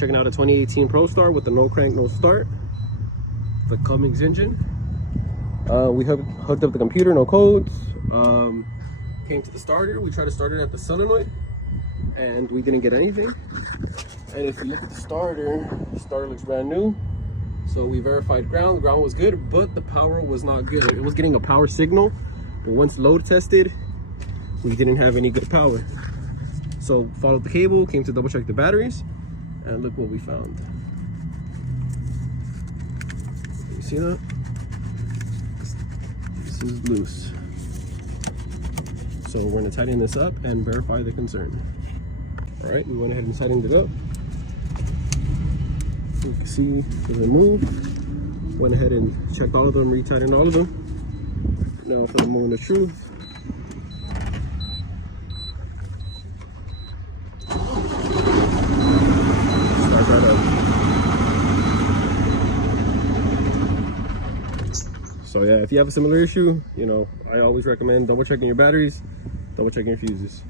Checking out a 2018 Pro Star with the no crank, no start. The Cummins engine. We hooked up the computer, no codes. Came to the starter. We tried to start it at the solenoid, and we didn't get anything. And if you look at the starter looks brand new. So we verified ground. The ground was good, but the power was not good. It was getting a power signal, but once load tested, we didn't have any good power. So followed the cable, came to double check the batteries, and look what we found. You see that? This is loose. So we're gonna tighten this up and verify the concern. All right, we went ahead and tightened it up. You can see it doesn't move. Went ahead and checked all of them, retightened all of them. Now for the moment of truth. Start right up. So yeah, if you have a similar issue, you know, I always recommend double checking your batteries, double checking your fuses.